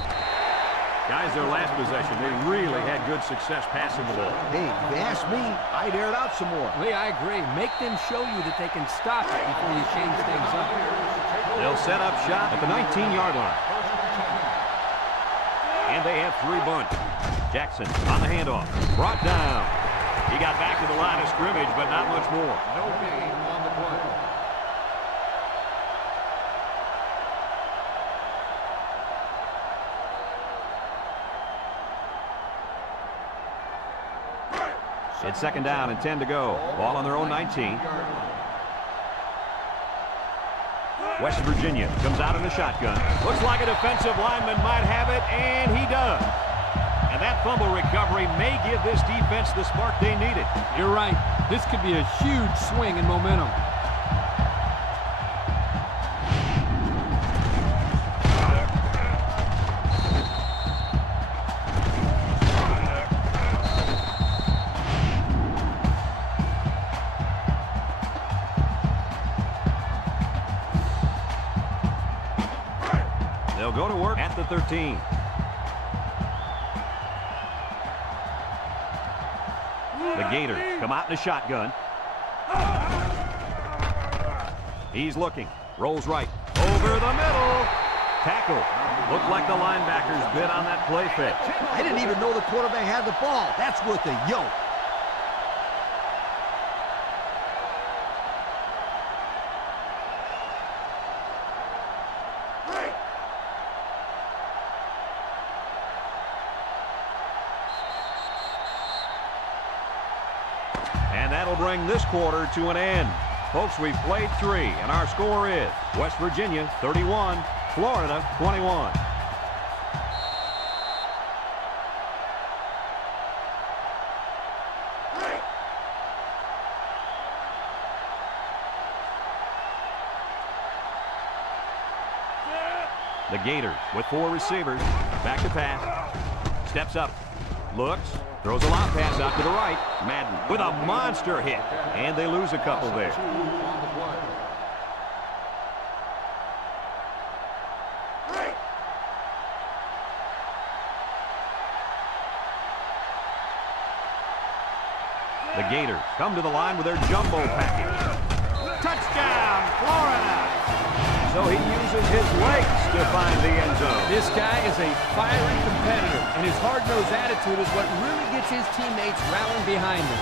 Guys, their last possession, they really had good success passing the ball. Hey, if you ask me, I'd air it out some more. Lee, I agree. Make them show you that they can stop it before you change things up. They'll set up shop at the 19-yard line. And they have 3 bunch. Jackson on the handoff. Brought down. He got back to the line of scrimmage, but not much more. No gain on the play. It's second down and 10 to go. Ball on their own 19. West Virginia comes out in the shotgun. Looks like a defensive lineman might have it, and he does. And that fumble recovery may give this defense the spark they needed. You're right. This could be a huge swing in momentum. go to work at the 13. The Gators come out in a shotgun. He's looking. Rolls right. Over the middle. Tackle. Looked like the linebackers bit on that play fake. I didn't even know the quarterback had the ball. That's worth a yoke. And that'll bring this quarter to an end. Folks, we've played 3, and our score is West Virginia 31, Florida 21. The Gators with 4 receivers. Back to pass. Steps up. Looks. Throws a lob pass out to the right. Madden with a monster hit. And they lose a couple there. The Gators come to the line with their jumbo package. Touchdown, Florida! So he uses his legs to find the end zone. This guy is a fiery competitor, and his hard-nosed attitude is what really gets his teammates rallying behind him.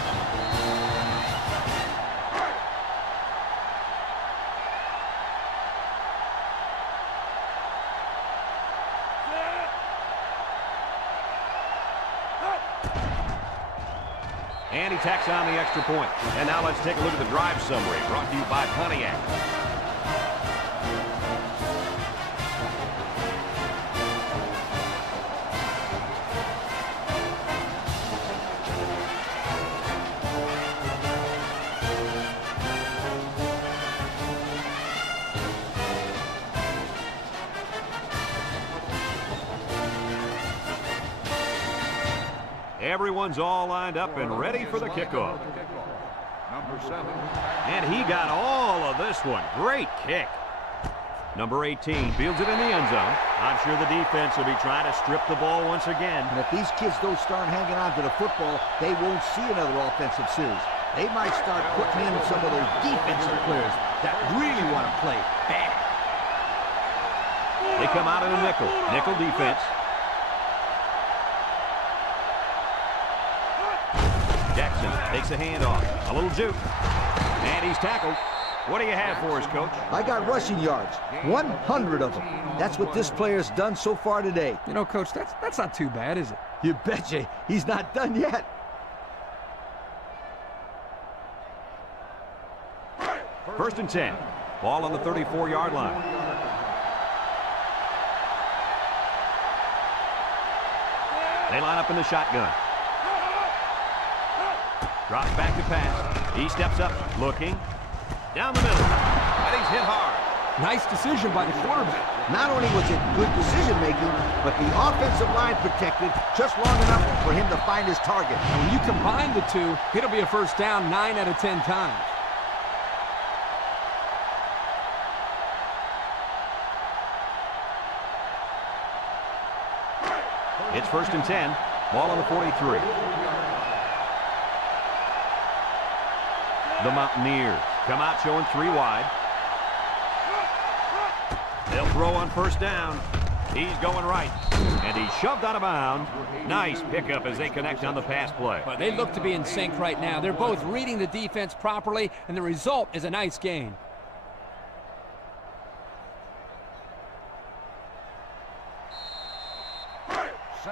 And he tacks on the extra point. And now let's take a look at the drive summary brought to you by Pontiac. Everyone's all lined up and ready for the kickoff. Number 7. And he got all of this one. Great kick. Number 18 fields it in the end zone. I'm sure the defense will be trying to strip the ball once again. And if these kids don't start hanging on to the football, they won't see another offensive series. They might start putting in some of those defensive players that really want to play bad. They come out in a nickel. Nickel defense. Jackson takes a handoff. A little juke. And he's tackled. What do you have for us, Coach? I got rushing yards, 100 of them. That's what this player's done so far today. You know, Coach, that's not too bad, is it? You betcha. He's not done yet. First and 10. Ball on the 34-yard line. They line up in the shotgun. Drops back to pass. He steps up, looking. Down the middle. And he's hit hard. Nice decision by the quarterback. Not only was it good decision-making, but the offensive line protected just long enough for him to find his target. And when you combine the two, it'll be a first down 9 out of 10 times. It's first and 10. Ball on the 43. The Mountaineers come out showing 3 wide. They'll throw on first down. He's going right. And he's shoved out of bounds. Nice pickup as they connect on the pass play. But they look to be in sync right now. They're both reading the defense properly, and the result is a nice gain.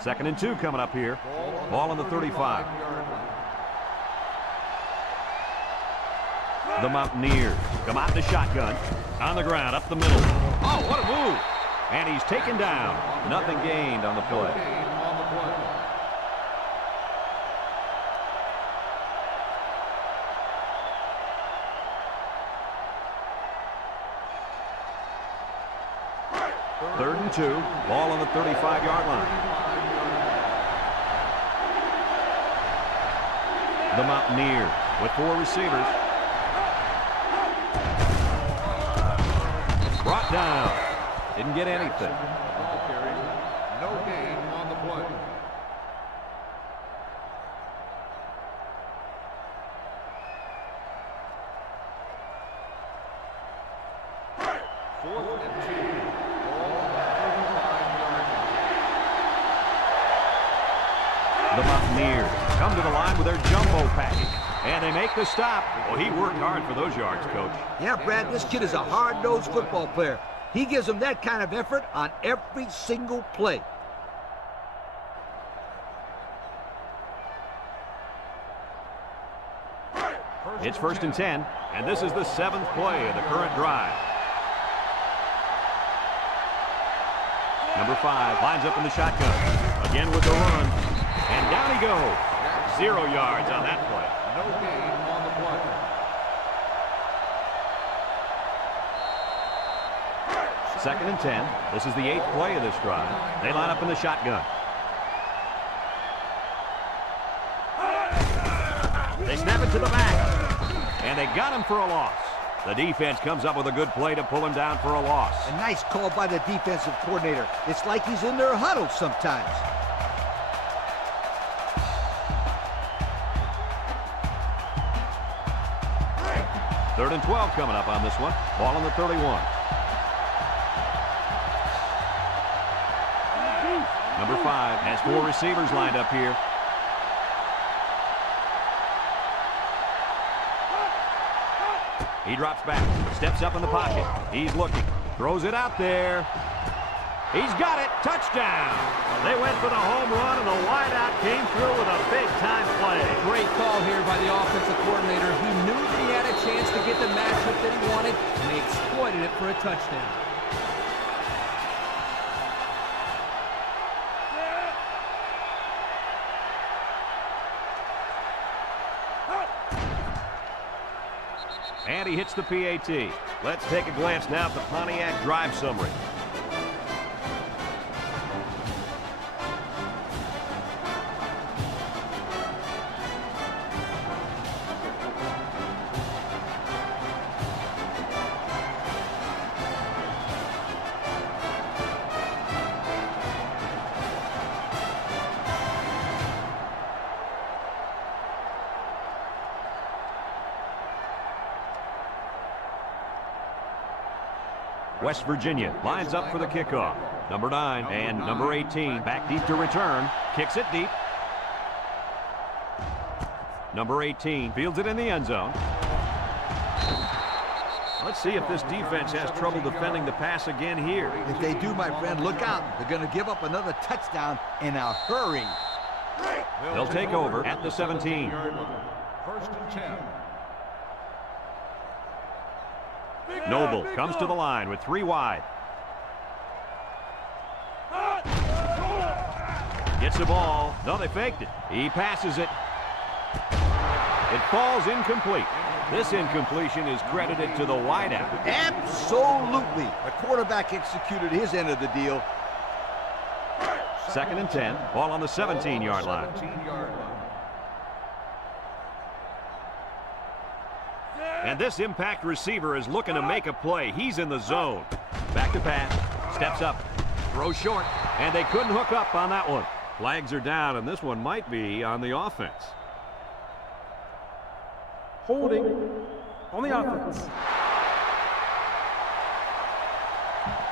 Second and 2 coming up here. Ball on the 35. The Mountaineers come out in the shotgun. On the ground, up the middle. Oh, what a move. And he's taken down. Nothing gained on the play. Third and 2. Ball on the 35-yard line. The Mountaineers with 4 receivers. Brought down. Didn't get anything. 4th and 2. Ball on the 35-yard line. The Mountaineers come to the line with their jumbo package, and they make the stop. Well, he worked hard for those yards, Coach. Yeah, Brad, this kid is a hard-nosed football player. He gives them that kind of effort on every single play. It's 1st and 10, and this is the 7th play of the current drive. Number 5 lines up in the shotgun. Again with the run. And down he goes. 0 yards on that play. No gain on the play. Second and 10. This is the 8th play of this drive. They line up in the shotgun. They snap it to the back. And they got him for a loss. The defense comes up with a good play to pull him down for a loss. A nice call by the defensive coordinator. It's like he's in their huddle sometimes. Third and 12 coming up on this one. Ball on the 31. Number 5 has 4 receivers lined up here. He drops back, steps up in the pocket. He's looking, throws it out there. He's got it, touchdown. They went for the home run, and the wideout came through with a big-time play. Great call here by the offensive coordinator. He knew that he had a chance to get the matchup that he wanted, and he exploited it for a touchdown. And he hits the PAT. Let's take a glance now at the Pontiac drive summary. West Virginia lines up for the kickoff. Number 9 and number 18 back deep to return. Kicks it deep. Number 18 fields it in the end zone. Let's see if this defense has trouble defending the pass again here. If they do, my friend, look out. They're going to give up another touchdown in a hurry. They'll take over at the 17. 1st and 10. Noble comes to the line with 3 wide. Gets the ball. No, they faked it. He passes it. It falls incomplete. This incompletion is credited to the wideout. Absolutely. The quarterback executed his end of the deal. 2nd and 10. Ball on the 17-yard line. 17-yard line. And this impact receiver is looking to make a play. He's in the zone. Back to pass. Steps up. Throws short. And they couldn't hook up on that one. Flags are down, and this one might be on the offense. Holding on the offense.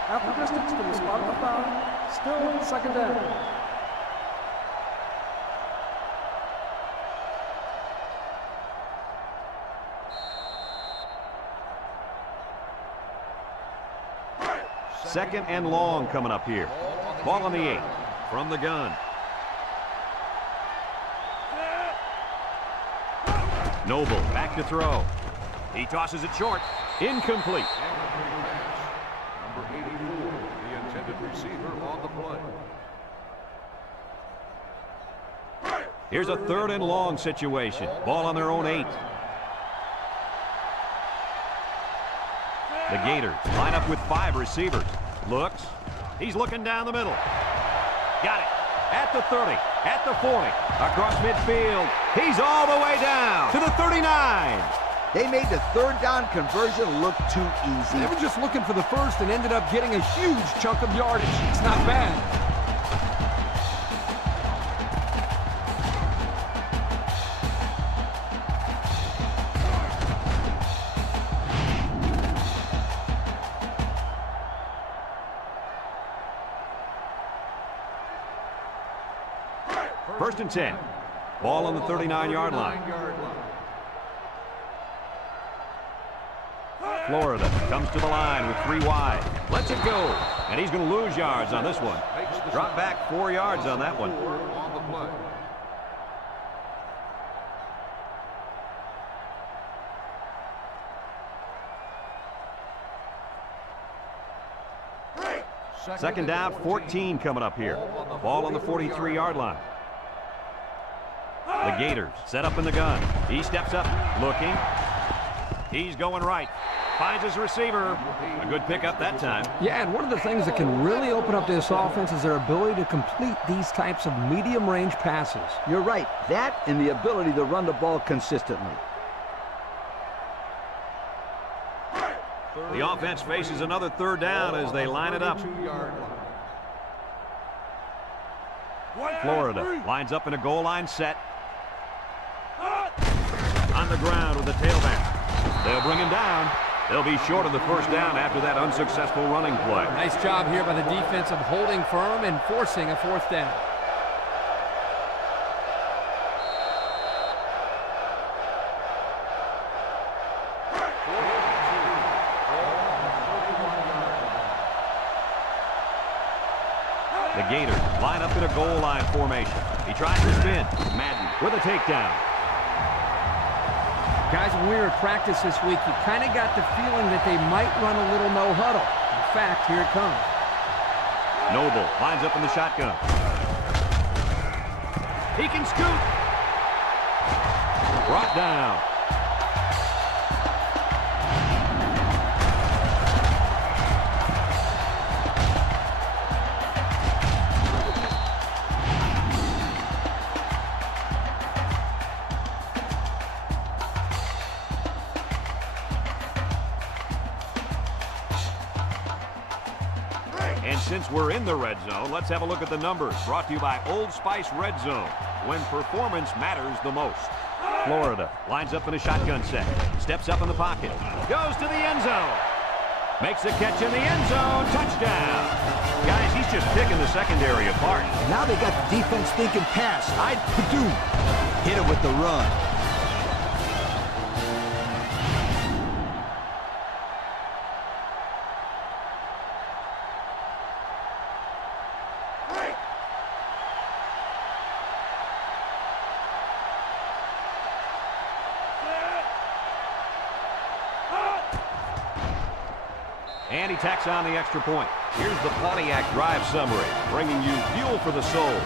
Half the distance from the spot of the foul. Still 2nd down. Second and long coming up here. Ball on the 8 from the gun. Noble back to throw. He tosses it short. Incomplete. Number 84, the intended receiver on the play. Here's a 3rd and long situation. Ball on their own 8. The Gators line up with 5 receivers. Looks. He's looking down the middle. Got it. At the 30. At the 40. Across midfield. He's all the way down to the 39. They made the 3rd down conversion look too easy. They were just looking for the first and ended up getting a huge chunk of yardage. It's not bad. first and 10. Ball on the 39-yard line. Florida comes to the line with 3 wide. Lets it go. And he's going to lose yards on this one. Drop back 4 yards on that one. On the play. Second down, 14 coming up here. Ball on the 43-yard line. The Gators set up in the gun. He steps up, looking. He's going right. Finds his receiver. A good pickup that time. Yeah, and one of the things that can really open up this offense is their ability to complete these types of medium-range passes. You're right. That and the ability to run the ball consistently. The offense faces another third down as they line it up. Florida lines up in a goal line set. On the ground with the tailback. They'll bring him down. They'll be short of the first down after that unsuccessful running play. Nice job here by the defense of holding firm and forcing a fourth down. The Gators line up in a goal line formation. He tries to spin. Madden with a takedown. Guys, when we were at practice this week, you kind of got the feeling that they might run a little no huddle. In fact, here it comes. Noble lines up in the shotgun. He can scoot. Brought down. And since we're in the red zone, let's have a look at the numbers. Brought to you by Old Spice Red Zone, when performance matters the most. Florida lines up in a shotgun set. Steps up in the pocket. Goes to the end zone. Makes the catch in the end zone. Touchdown. Guys, he's just picking the secondary apart. Now they got the defense thinking pass. I'd Purdue. Hit it with the run. And he tacks on the extra point. Here's the Pontiac drive summary, bringing you fuel for the soul.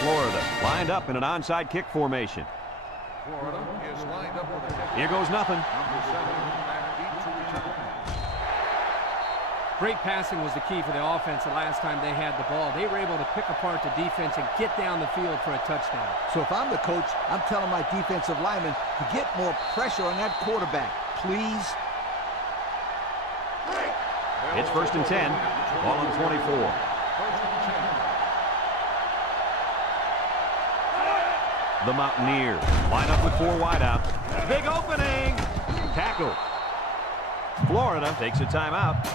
Florida lined up in an onside kick formation. Florida is lined up with a kick. Here goes nothing. Number 7, McPhee to return. Great passing was the key for the offense the last time they had the ball. They were able to pick apart the defense and get down the field for a touchdown. So if I'm the coach, I'm telling my defensive linemen to get more pressure on that quarterback, please. It's first and 10. Ball on 24. First and 10. The Mountaineers line up with 4 wide out. Big opening. Tackle. Florida takes a timeout.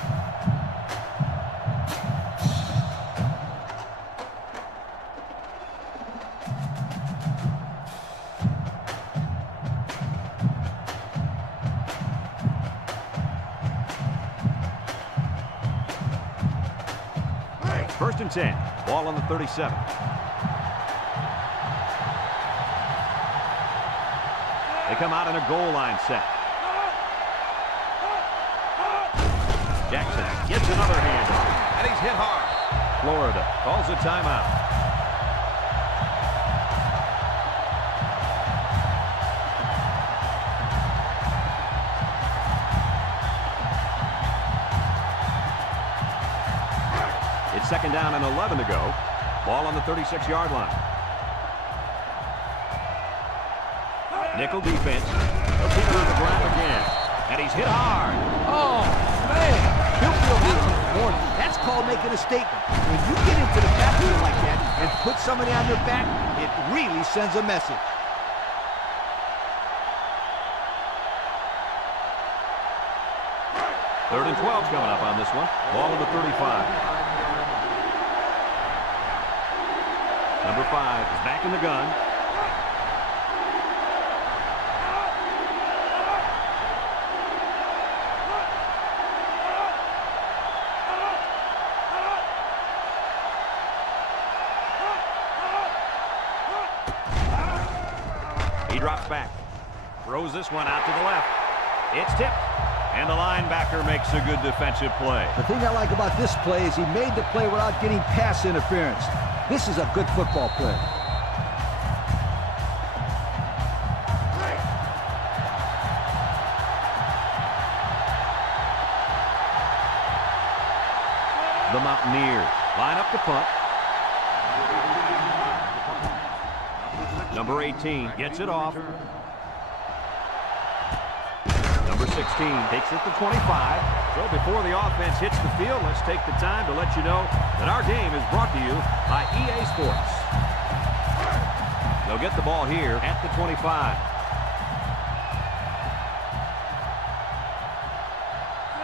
First and 10. Ball on the 37. They come out in a goal line set. Jackson gets another hand, and he's hit hard. Florida calls a timeout. It's second down and 11 to go. Ball on the 36-yard line. Nickel defense. He'll keep it on the ground again. And he's hit hard. Oh, man. He'll feel that warning. That's called making a statement. When you get into the backfield like that and put somebody on their back, it really sends a message. Third and 12 coming up on this one. Ball on the 35. Number 5 is back in the gun. He drops back. Throws this one out to the left. It's tipped. And the linebacker makes a good defensive play. The thing I like about this play is he made the play without getting pass interference. This is a good football play. The Mountaineers line up to punt. Number 18 gets it off. Number 16 takes it to 25. So before the offense hits the field, let's take the time to let you know that our game is brought to you by EA Sports. They'll get the ball here at the 25.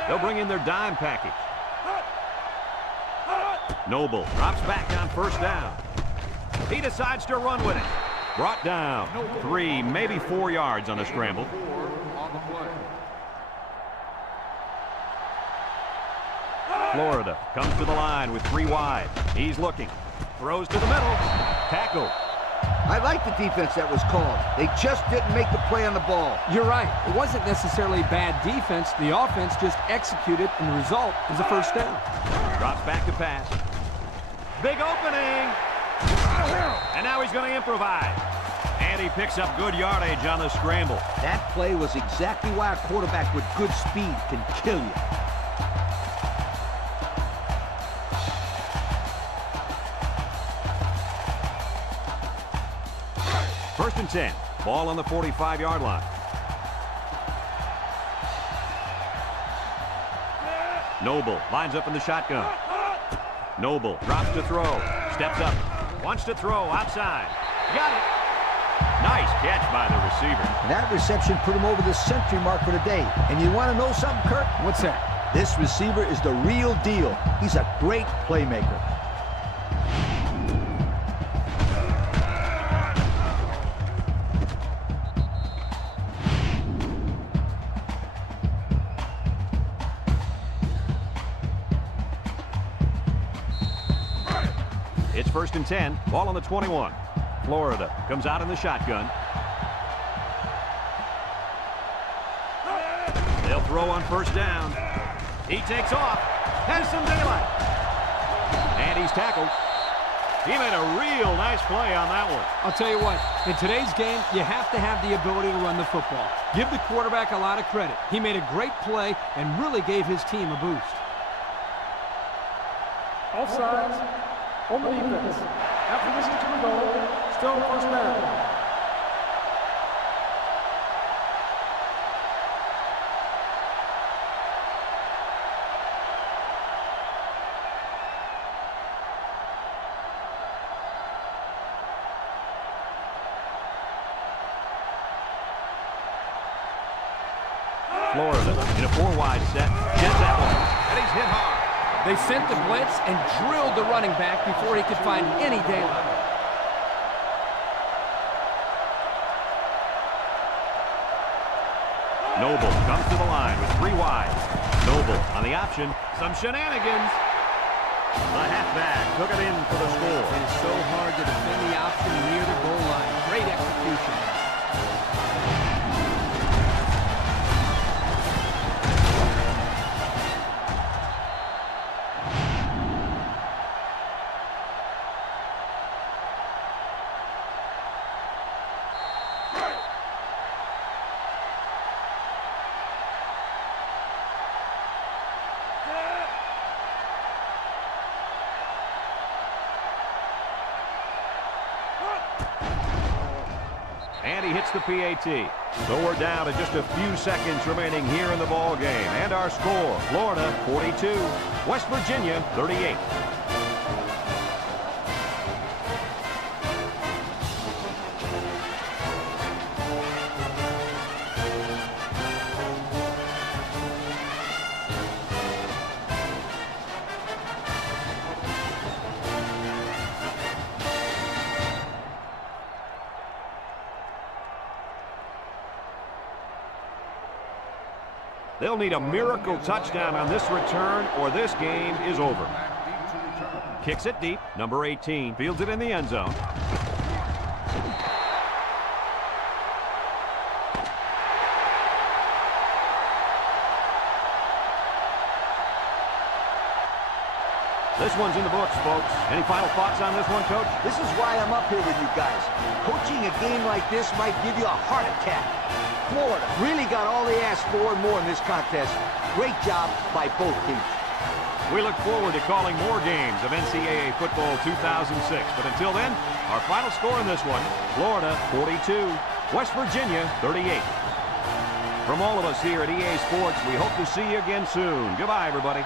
They'll bring in their dime package. Noble drops back on first down. He decides to run with it. Brought down 3, maybe 4 yards on a scramble. On the play. Florida comes to the line with 3 wide. He's looking. Throws to the middle. Tackle. I like the defense that was called. They just didn't make the play on the ball. You're right. It wasn't necessarily bad defense. The offense just executed, and the result is a first down. Drops back to pass. Big opening. And now he's going to improvise. And he picks up good yardage on the scramble. That play was exactly why a quarterback with good speed can kill you. First and 10. Ball on the 45-yard line. Noble lines up in the shotgun. Noble drops to throw. Steps up. Wants to throw outside. Got it. Nice catch by the receiver. That reception put him over the century mark for the day. And you want to know something, Kurt? What's that? This receiver is the real deal. He's a great playmaker. It's first and 10. Ball on the 21. Florida comes out in the shotgun. They'll throw on first down. He takes off. Has some daylight. And he's tackled. He made a real nice play on that one. I'll tell you what, in today's game, you have to have the ability to run the football. Give the quarterback a lot of credit. He made a great play and really gave his team a boost. Offsides. On the defense. After this return goal, still first down. Florida in a 4-wide set. Gets that one. And he's hit hard. They sent the blitz and drilled the running back before he could find any daylight. Noble comes to the line with 3 wide. Noble on the option. Some shenanigans. The halfback took it in for the score. It is so hard to defend the option near the goal line. Great execution. And he hits the PAT. So we're down to just a few seconds remaining here in the ball game. And our score, Florida 42, West Virginia 38. They'll need a miracle touchdown on this return, or this game is over. Kicks it deep. Number 18 fields it in the end zone. This one's in the books, folks. Any final thoughts on this one, Coach? This is why I'm up here with you guys. Coaching a game like this might give you a heart attack. Florida really got all they asked for and more in this contest. Great job by both teams. We look forward to calling more games of NCAA football 2006. But until then, our final score in this one, Florida 42, West Virginia 38. From all of us here at EA Sports, we hope to see you again soon. Goodbye, everybody.